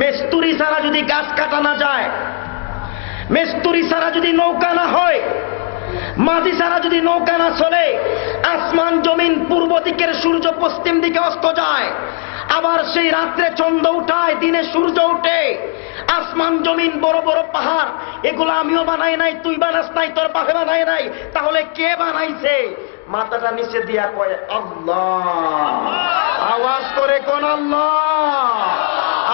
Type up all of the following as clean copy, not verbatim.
মিস্ত্রি ছাড়া যদি গাছ কাটা না যায়, মিস্ত্রি ছাড়া যদি নৌকা না হয়, মাঝি ছাড়া যদি নৌকা না চলে, আসমান জমিন পূর্ব দিকের সূর্য পশ্চিম দিকে অস্ত যায়, আবার সেই রাত্রে চন্দ্র উঠায়, দিনে সূর্য ওঠে, আসমান জমিন বড় বড় পাহাড়, এগুলো আমিও বানাই নাই, তুই বানাস নাই, তোর বাপে বানাই নাই, তাহলে কে বানাইছে? মাথাটা নিচে দিয়া কয় আল্লাহ। আওয়াজ করে কোন আল্লাহ?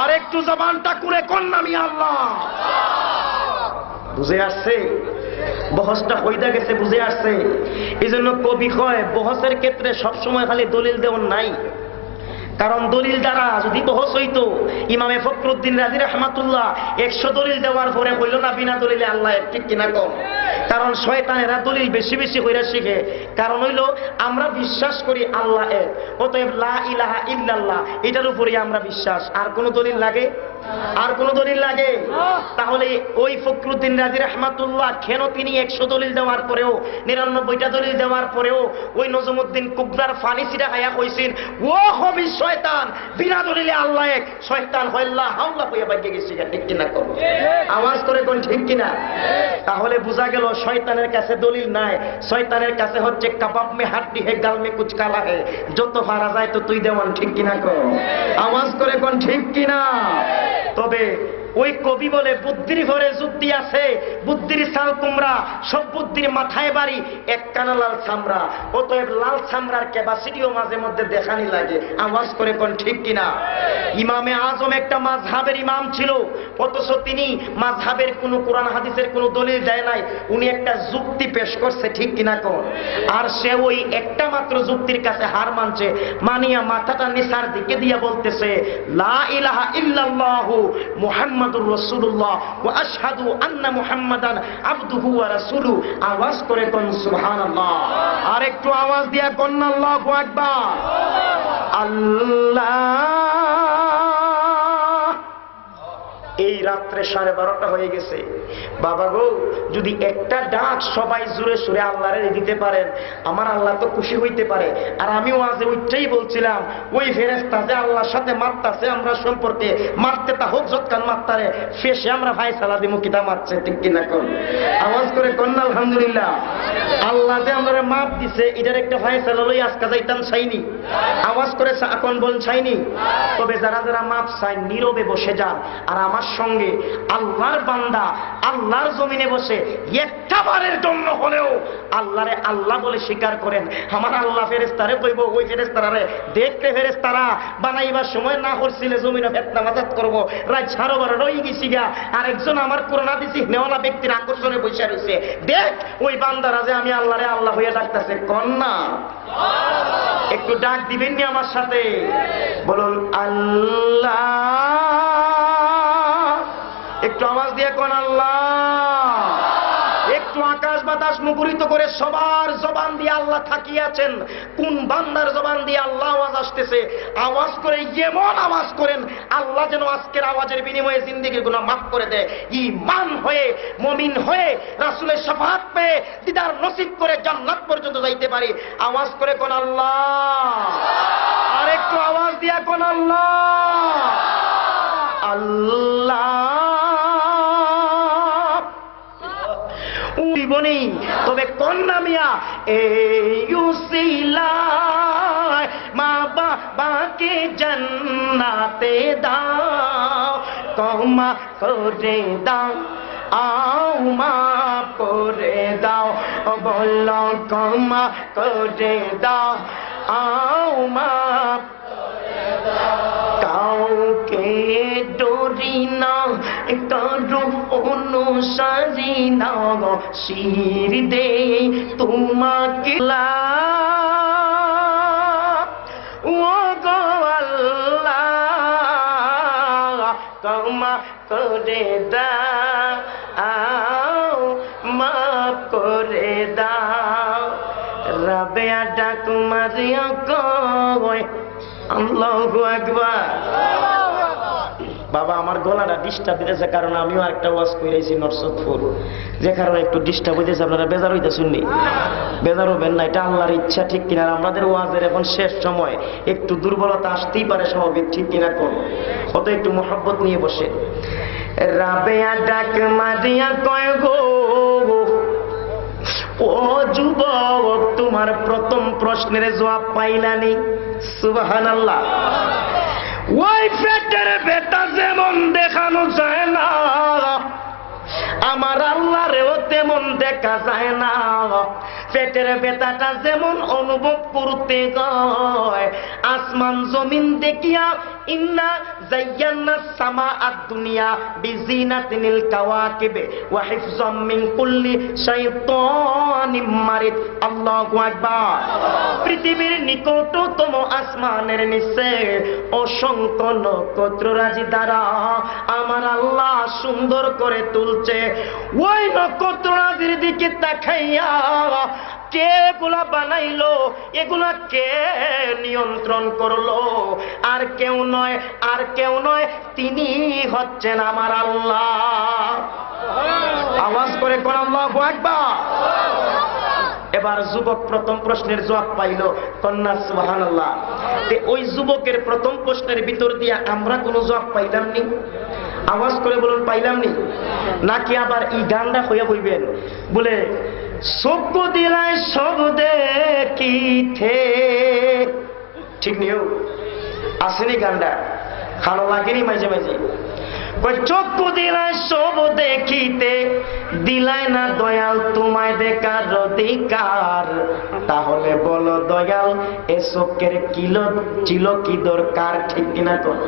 আর একটু জবানটা করে কোন নামি আল্লাহ। বুঝে আসছে? বহসটা হইতে গেছে, বুঝে আসছে? এই জন্য কবি কয় বহসের ক্ষেত্রে সবসময় খালি দলিল দেওয়ার নাই, কারণ দলিল দ্বারা যদি বহস হইতো, ইমামে ফখরুদ্দিন রাজি রহমাতুল্লাহ 100 দলিল দেওয়ার পরে হইল না বিনা দলিলে আল্লাহ, ঠিক কিনা কম? কারণ শয়তানেরা দলিল বেশি বেশি কইরা শিখে। কারণ হইল আমরা বিশ্বাস করি আল্লাহ এক, অতএব লা ইলাহা ইল্লাল্লাহ এটার উপরে আমরা বিশ্বাস। আর কোন দলিল লাগে? আর কোন দলিল লাগে? তাহলে ওই ফখরুদ্দিন রাজি রহমাতুল্লাহ কেন তিনি 100 দলিল দেওয়ার পরেও, 99টা দলিল দেওয়ার পরেও ওই নজমুদ্দিন কুবরার ফানি সিরা খাইয়া কইছেন ও হবি শয়তান, বিনা দলিলে আল্লাহ এক, শয়তান হইল্লা হাওলা হইয়া বাইকে গেছে, ঠিক কিনা কর? আওয়াজ করে কোন ঠিক কিনা? তাহলে বোঝা গেল শয়তানের কাছে দলিল নাই, শয়তানের কাছে হচ্ছে কাবাব মে হাড্ডি হে গাল মে কুচ কালা হে, যত ফারা যায় তো তুই দেওয়ান, ঠিক কিনা কর? আওয়াজ করে কোন ঠিক কিনা? তবে ওই কবি বলে বুদ্ধির ঘরে যুক্তি আছে, বুদ্ধির সাল কুমড়া, সব বুদ্ধির মাথায় বাড়ি, এক কানা লাল ছামড়া, অতএব লাল ছামড়ার ক্যাপাসিটিও মাঝে মধ্যে দেখানি লাগে। আওয়াজ করে কোন ঠিক কিনা? ইমামে আজম একটা মাযহাবের ইমাম ছিল, অথচ তিনি মাযহাবের কোন কোরআন হাদিসের কোন দলিল দেয় নাই, উনি একটা যুক্তি পেশ করছে, ঠিক কিনা কোন? আর সে ওই একটা মাত্র যুক্তির কাছে হার মানছে, মানিয়া মাথাটা নিসার দিকে দিয়া বলতেছে লা ইলাহা ইল্লাল্লাহু মুহাম্মাদুর রাসূলুল্লাহ ওয়া আশহাদু আন্না মুহাম্মাদান আবদুহু ওয়া রাসূলুহু। আওয়াজ করে কোন সুবহানাল্লাহ। আর একটু আওয়াজ দিয়া কোন আল্লাহু আকবার। আল্লাহ। এই রাত্রে 12:30 হয়ে গেছে বাবা গো, যদি একটা ডাক সবাই জোরে সুরে আল্লাহরে দিতে পারেন, আমার আল্লাহ তো খুশি হইতে পারে। আর আমিও আজ ওইটাই বলছিলাম, ওই ফেরেশতা যে আল্লাহর সাথে মারতাছে আমরা সম্পর্কে, মারতে তা হোক যৎকান মারতারে, শেষে আমরা ফায়সালা দিমু কিতা মারছে, ঠিক কিনা কোন? আওয়াজ করে কোন আলহামদুলিল্লাহ। আল্লাহ যে আমরা মাপ দিছে এটার একটা ফায়সালা লই আজকে যাইতাম চাইনি? আওয়াজ করে এখন বল চাইনি? তবে যারা যারা মাপ চাই নীরবে বসে যান, আর আমার সঙ্গে আল্লাহর বান্দা আল্লাহর জমিনে বসে একটা বারের জন্য হলেও আল্লাহরে আল্লাহ বলে স্বীকার করেন। আমার আল্লাহ ফেরেশতারে কইব, ওই ফেরেশতারে দেখতে ফেরেশতারা বানাইবার সময় না করছিলে জমিনে ফেতনা মাজাত করবো, রাত 12:30 রই গেছি গা, আরেকজন আমার কোরআন হাদিস নেওয়ালা ব্যক্তির আকর্ষণে বসে রয়েছে, দেখ ওই বান্দারা যে আমি আল্লাহরে আল্লাহ হইয়া ডাকতেছে, কন্যা একটু ডাক দিবেন নি আমার সাথে? বলুন আল্লাহ। একটু আওয়াজ দিয়ে কোন আল্লাহ। একটু আকাশ বাতাস মুখরিত করে সবার জবান দিয়ে আল্লাহ থাকিয়াছেন, কোন বান্দার জবান দিয়ে আল্লাহ আওয়াজ আসতেছে? আওয়াজ করে এমন আওয়াজ করেন আল্লাহ যেন আজকের আওয়াজের বিনিময়ে জিন্দেগির গুনাহ মাফ করে দেয়, ঈমান হয়ে মুমিন হয়ে রাসূলের শাফাআত পেয়ে দিদার নসিব করে জান্নাত পর্যন্ত যাইতে পারি। আওয়াজ করে কোন আল্লাহ। আর একটু আওয়াজ দিয়া কোন আল্লাহ। আল্লাহ। বনি তবে কন্যা মিয়া এই উসিলায় মা বাবাকে জান্নাতে দাও, ক্ষমা করে দাও, আও মাফ করে দাও, বল ক্ষমা করে দাও, আও মাফ করে দাও। কাউকে ডরি না, কারো অনুসারী না, শির দে তোমাকে ও গো আল্লাহ, ক্ষমা করে দাও, মাফ করে দাও। রাবেয়া ডাক মারিয়া কয় আল্লাহু আকবার। বাবা আমার গলাটা ডিস্টার্ব দিতেছে, কারণ আমিও একটা ওয়াজ কইরাইছি নরসদপুর, যে কারণে একটু ডিস্টার্ব হইতেছে। আপনারা বেজার হইতে শুননি, বেজার হবেন না, এটা আল্লাহর ইচ্ছা, ঠিক কিনা? আমাদের ওয়াজের এখন শেষ সময়, একটু দুর্বলতা আসতেই পারে স্বাভাবিক, ঠিক কিনা? কোন কত একটু মোহাব্বত নিয়ে বসে। রাবেয়া ডাক মারিয়া কয় গো, ও যুবক, তোমার প্রথম প্রশ্নের জবাব পাইলানি। সুবহানাল্লাহ। ওই পেটের বেটা যেমন দেখানো যায় না, আমার আল্লাহরেও তেমন দেখা যায় না। পেটের বেতাটা যেমন অনুভব করতে হয়, আসমান জমিন দেখিয়া ইন্না যায়্যানা সামাআদ দুনিয়া বিজিনাতিল কাওয়াকিব ওয়া হিফযাম মিন কুল্লি শাইতানিম মারিদ। আল্লাহু আকবার। পৃথিবীর নিকটতম আসমানের নিচে অসংখ্য নক্ষত্ররাজি দ্বারা আমার আল্লাহ সুন্দর করে তুলছে। ওই নক্ষত্ররাজির দিকে তাকাইয়া কে এগুলা বানাইলো, এগুলা কে নিয়ন্ত্রণ করলো? আর কেউ নয়, আর কেউ নয়, তিনি হচ্ছেন আমার আল্লাহ। আওয়াজ করে কোন আল্লাহু আকবার। এবার যুবক প্রথম প্রশ্নের জবাব পাইল, কন্যা সুবহানাল্লাহ। ওই যুবকের প্রথম প্রশ্নের ভিতর দিয়া আমরা কোনো জবাব পাইলাম নি? আওয়াজ করে বলুন, পাইলাম নি? নাকি আবার এই গানটা হইয়া বইবেন বলে, চক্ষু দিলায় সব দেখিতে, ঠিক নিও আসেনি গানটা? ভালো লাগেনি মাঝে মাঝে? চক্ষু দিলায় সব দেখিতে, দিলায় না দয়াল তোমায় দেখার অধিকার। তাহলে বলো দয়াল, এ চোখের কিলো ছিল কি দরকার, ঠিক কিনা? কর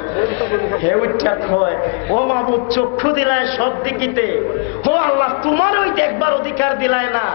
হে উচ্চাত হয়, ও মাবুদ, চক্ষু দিলায় সব দেখিতে, ও আল্লাহ তোমার ওই দেখবার অধিকার দিলায় না।